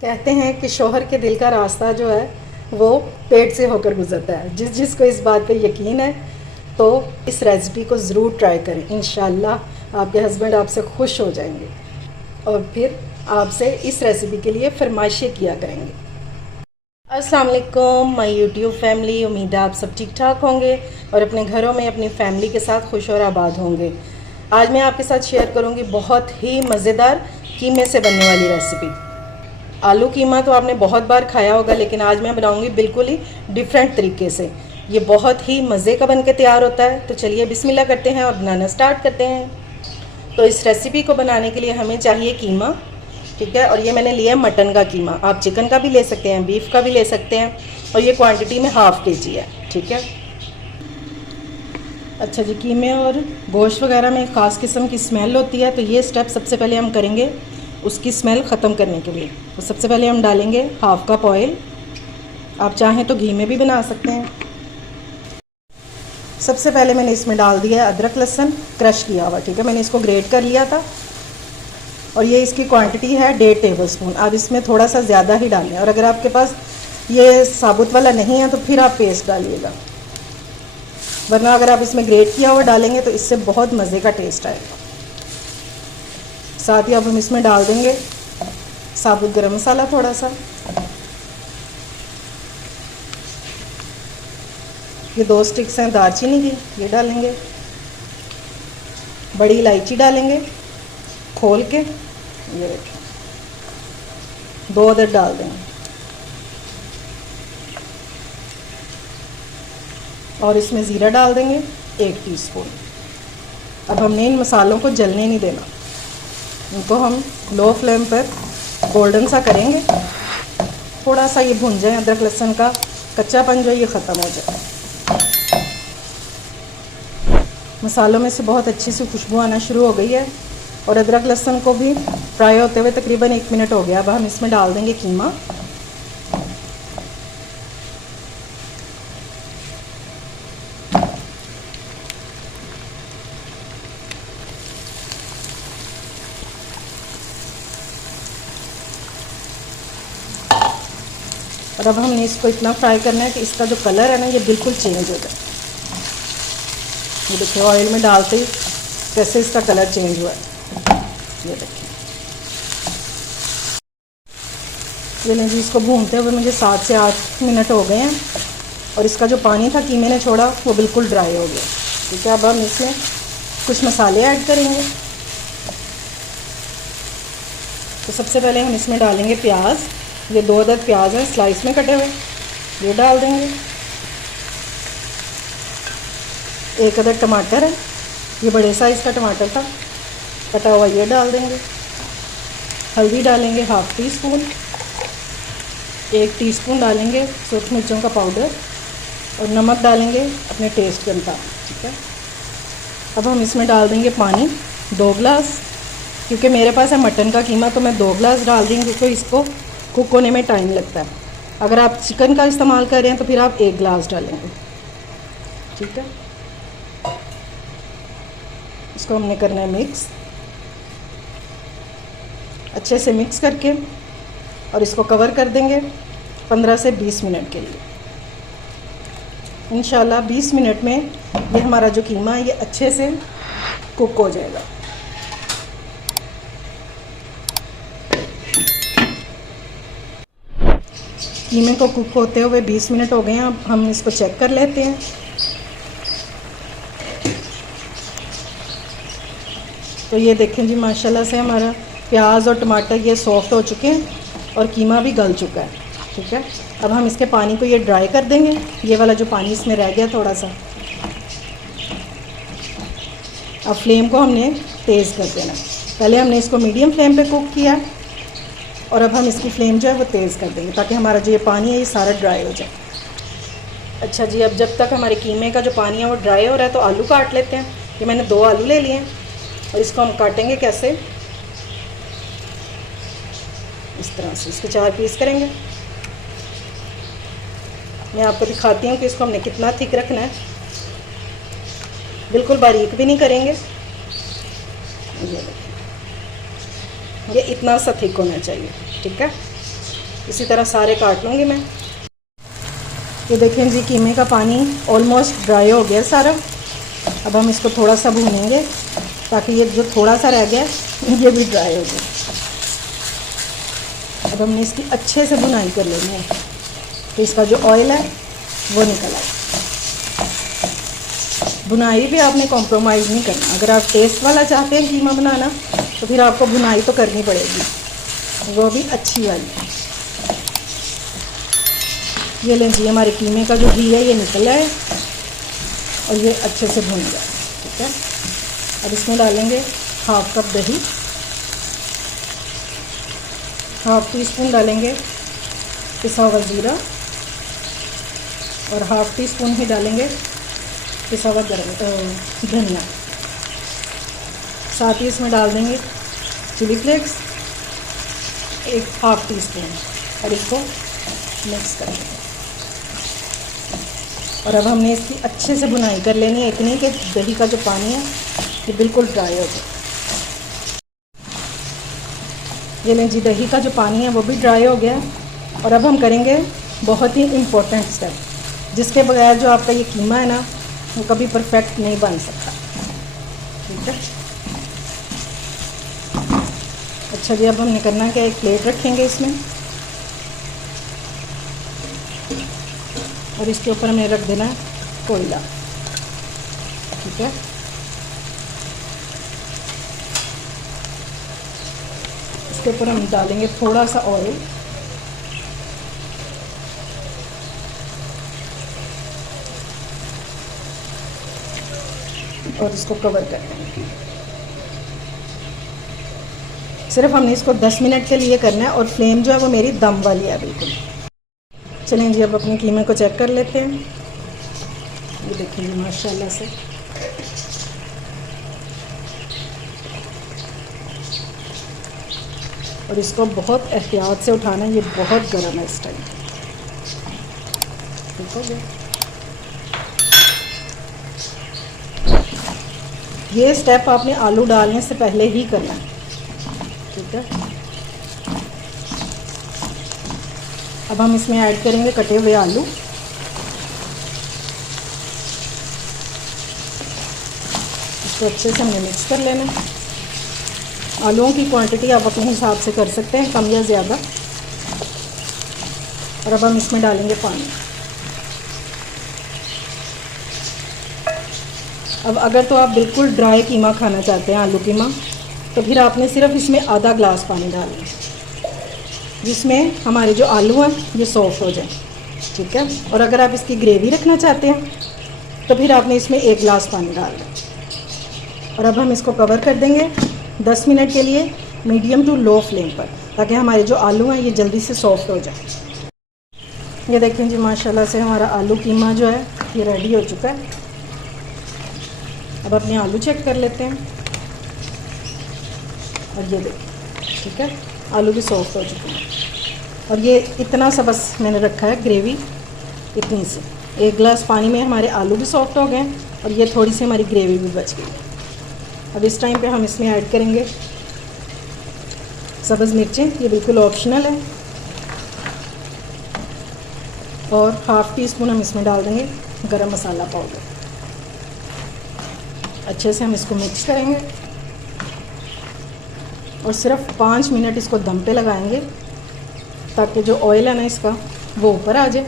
कहते हैं कि शोहर के दिल का रास्ता जो है वो पेट से होकर गुजरता है। जिसको इस बात पे यकीन है तो इस रेसिपी को ज़रूर ट्राई करें। इंशाल्लाह आपके हस्बैंड आपसे खुश हो जाएंगे और फिर आपसे इस रेसिपी के लिए फरमाइशें किया करेंगे। अस्सलाम वालेकुम माय यूट्यूब फैमिली, उम्मीद है आप सब ठीक ठाक होंगे और अपने घरों में अपनी फैमिली के साथ खुश और आबाद होंगे। आज मैं आपके साथ शेयर करूंगी बहुत ही मज़ेदार कीमे से बनने वाली रेसिपी। आलू कीमा तो आपने बहुत बार खाया होगा, लेकिन आज मैं बनाऊंगी बिल्कुल ही डिफरेंट तरीके से। ये बहुत ही मज़े का बन के तैयार होता है। तो चलिए बिस्मिल्लाह करते हैं और बनाना स्टार्ट करते हैं। तो इस रेसिपी को बनाने के लिए हमें चाहिए कीमा, ठीक है। और ये मैंने लिया है मटन का कीमा, आप चिकन का भी ले सकते हैं, बीफ का भी ले सकते हैं। और ये क्वांटिटी में ½ kg है, ठीक है। अच्छा जी, कीमे और गोश्त वगैरह में ख़ास किस्म की स्मेल होती है, तो ये स्टेप सबसे पहले हम करेंगे उसकी स्मेल ख़त्म करने के लिए। तो सबसे पहले हम डालेंगे ½ कप ऑयल। आप चाहें तो घी में भी बना सकते हैं। सबसे पहले मैंने इसमें डाल दिया है अदरक लहसुन क्रश किया हुआ, ठीक है। मैंने इसको ग्रेट कर लिया था और ये इसकी क्वांटिटी है 1.5 टेबलस्पून। आप इसमें थोड़ा सा ज़्यादा ही डालें, और अगर आपके पास ये साबुत वाला नहीं है तो फिर आप पेस्ट डालिएगा, वरना अगर आप इसमें ग्रेट किया हुआ डालेंगे तो इससे बहुत मज़े का टेस्ट आएगा। साथ ही अब हम इसमें डाल देंगे साबुत गरम मसाला थोड़ा सा। ये 2 स्टिक्स हैं दालचीनी की, ये डालेंगे। बड़ी इलायची डालेंगे खोल के, ये देखिए 2 अदद डाल देंगे। और इसमें ज़ीरा डाल देंगे 1 टीस्पून। अब हमने इन मसालों को जलने नहीं देना, इनको हम लो फ्लेम पर गोल्डन सा करेंगे। थोड़ा सा ये भुन जाए, अदरक लहसुन का कच्चापन जो ये ख़त्म हो जाए। मसालों में से बहुत अच्छी सी खुशबू आना शुरू हो गई है और अदरक लहसुन को भी फ्राई होते हुए तकरीबन 1 मिनट हो गया। अब हम इसमें डाल देंगे कीमा। और अब हमने इसको इतना फ्राई करना है कि इसका जो कलर है ना ये बिल्कुल चेंज हो जाए। ये देखिए ऑयल में डालते ही कैसे इसका कलर चेंज हुआ है, ये देखिए। ये नहीं जी, इसको भूनते हुए मुझे 7 से 8 मिनट हो गए हैं और इसका जो पानी था कीमे ने छोड़ा वो बिल्कुल ड्राई हो गया, ठीक है। अब हम इसमें कुछ मसाले ऐड करेंगे। तो सबसे पहले हम इसमें डालेंगे प्याज। ये 2 अदद प्याज हैं स्लाइस में कटे हुए, ये डाल देंगे। 1 अदद टमाटर है, ये बड़े साइज़ का टमाटर था कटा हुआ, ये डाल देंगे। हल्दी डालेंगे ½ टीस्पून। 1 टीस्पून डालेंगे सूखी मिर्चों का पाउडर और नमक डालेंगे अपने टेस्ट के अनुसार, ठीक है। अब हम इसमें डाल देंगे पानी 2 गिलास। क्योंकि मेरे पास है मटन का कीमा तो मैं 2 गिलास डाल देंगे, क्योंकि इसको कुक होने में टाइम लगता है। अगर आप चिकन का इस्तेमाल कर रहे हैं तो फिर आप 1 गिलास डालेंगे, ठीक है। इसको हमने करना है मिक्स, अच्छे से मिक्स करके, और इसको कवर कर देंगे 15 से 20 मिनट के लिए। इंशाल्लाह 20 मिनट में ये हमारा जो कीमा है ये अच्छे से कुक हो जाएगा। कीमे को कुक होते हुए 20 मिनट हो गए हैं। अब हम इसको चेक कर लेते हैं। तो ये देखें जी, माशाल्लाह से हमारा प्याज और टमाटर ये सॉफ्ट हो चुके हैं और कीमा भी गल चुका है, ठीक है। अब हम इसके पानी को ये ड्राई कर देंगे, ये वाला जो पानी इसमें रह गया थोड़ा सा। अब फ्लेम को हमने तेज़ कर देना। पहले हमने इसको मीडियम फ्लेम पे कुक किया और अब हम इसकी फ्लेम जो है वो तेज़ कर देंगे, ताकि हमारा जो ये पानी है ये सारा ड्राई हो जाए। अच्छा जी, अब जब तक हमारे कीमे का जो पानी है वो ड्राई हो रहा है तो आलू काट लेते हैं। ये मैंने 2 आलू ले लिए हैं और इसको हम काटेंगे कैसे, इस तरह से इसके 4 पीस करेंगे। मैं आपको दिखाती हूँ कि इसको हमने कितना थिक रखना है। बिल्कुल बारीक भी नहीं करेंगे, ये इतना सा थिक होना चाहिए, ठीक है। इसी तरह सारे काट लूँगी मैं। ये देखें जी, कीमे का पानी ऑलमोस्ट ड्राई हो गया सारा। अब हम इसको थोड़ा सा भूनेंगे ताकि ये जो थोड़ा सा रह गया ये भी ड्राई हो जाए। अब हमने इसकी अच्छे से भुनाई कर लेनी है तो इसका जो ऑयल है वो निकल आए। भुनाई भी आपने कॉम्प्रोमाइज़ नहीं करना। अगर आप टेस्ट वाला चाहते हैं कीमा बनाना तो फिर आपको भुनाई तो करनी पड़ेगी, वो भी अच्छी वाली। ये लें जी, हमारे कीमे का जो घी है ये निकल आए और ये अच्छे से भून जाए। ठीक है, अब इसमें डालेंगे हाफ कप दही, हाफ टी स्पून डालेंगे पिसा हुआ ज़ीरा और हाफ टी स्पून ही डालेंगे पिसा हुआ धनिया। साथ ही इसमें डाल देंगे चिली फ्लेक्स एक हाफ टी स्पून और इसको मिक्स करेंगे। और अब हमने इसकी अच्छे से भुनाई कर लेनी है, इतनी कि दही का जो पानी है ये बिल्कुल ड्राई हो जाए। ये लें जी, दही का जो पानी है वो भी ड्राई हो गया। और अब हम करेंगे बहुत ही इम्पोर्टेंट स्टेप, जिसके बगैर जो आपका ये कीमा है ना वो कभी परफेक्ट नहीं बन सकता। ठीक है, अच्छा जी, अब हमने करना क्या, एक प्लेट रखेंगे इसमें और इसके ऊपर हमें रख देना है कोयला। ठीक है, इसके ऊपर हम डालेंगे थोड़ा सा ऑयल और इसको कवर कर देंगे। सिर्फ हमने इसको 10 मिनट के लिए करना है और फ्लेम जो है वो मेरी दम वाली है बिल्कुल। चलें जी, अब अपने कीमे को चेक कर लेते हैं। ये देखिए माशाल्लाह से और इसको बहुत एहतियात से उठाना है, ये बहुत गर्म है इस टाइम। ठीक हो गया। ये स्टेप आपने आलू डालने से पहले ही करना है। ठीक है, अब हम इसमें ऐड करेंगे कटे हुए आलू। इसको अच्छे से हमने मिक्स कर लेना है। आलूओं की क्वांटिटी आप अपने हिसाब से कर सकते हैं, कम या ज़्यादा। और अब हम इसमें डालेंगे पानी। अब अगर तो आप बिल्कुल ड्राई कीमा खाना चाहते हैं, आलू कीमा, तो फिर आपने सिर्फ इसमें आधा ग्लास पानी डालना है, जिसमें हमारे जो आलू हैं ये सॉफ्ट हो जाए। ठीक है, और अगर आप इसकी ग्रेवी रखना चाहते हैं तो फिर आपने इसमें 1 गिलास पानी डालना है। और अब हम इसको कवर कर देंगे 10 मिनट के लिए मीडियम टू लो फ्लेम पर, ताकि हमारे जो आलू हैं ये जल्दी से सॉफ्ट हो जाए। ये देखें जी, माशाल्लाह से हमारा आलू कीमा जो है ये रेडी हो चुका है। अब अपने आलू चेक कर लेते हैं और ये देखिए, ठीक है, आलू भी सॉफ्ट हो चुके हैं। और ये इतना सा बस मैंने रखा है ग्रेवी, इतनी सी 1 गिलास पानी में हमारे आलू भी सॉफ्ट हो गए और ये थोड़ी सी हमारी ग्रेवी भी बच गई। अब इस टाइम पे हम इसमें ऐड करेंगे सब्ज़ मिर्चें, ये बिल्कुल ऑप्शनल है। और हाफ़ टी स्पून हम इसमें डाल देंगे गरम मसाला पाउडर। अच्छे से हम इसको मिक्स करेंगे और सिर्फ 5 मिनट इसको दम पे लगाएंगे, ताकि जो ऑयल है ना इसका वो ऊपर आ जाए।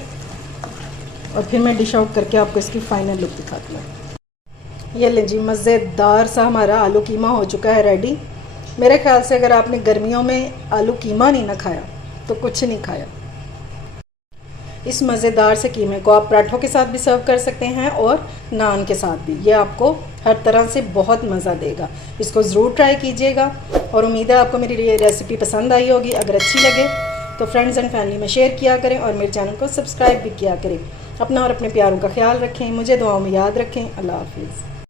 और फिर मैं डिश आउट करके आपको इसकी फ़ाइनल लुक दिखाती हूँ। ये ले जी, मज़ेदार सा हमारा आलू कीमा हो चुका है रेडी। मेरे ख्याल से अगर आपने गर्मियों में आलू कीमा नहीं ना खाया तो कुछ नहीं खाया। इस मज़ेदार से कीमे को आप पराठों के साथ भी सर्व कर सकते हैं और नान के साथ भी। ये आपको हर तरह से बहुत मज़ा देगा। इसको ज़रूर ट्राई कीजिएगा और उम्मीद है आपको मेरी ये रेसिपी पसंद आई होगी। अगर अच्छी लगे तो फ्रेंड्स एंड फैमिली में शेयर किया करें और मेरे चैनल को सब्सक्राइब भी किया करें। अपना और अपने प्यारों का ख्याल रखें, मुझे दुआओं में याद रखें। अल्लाह हाफिज़।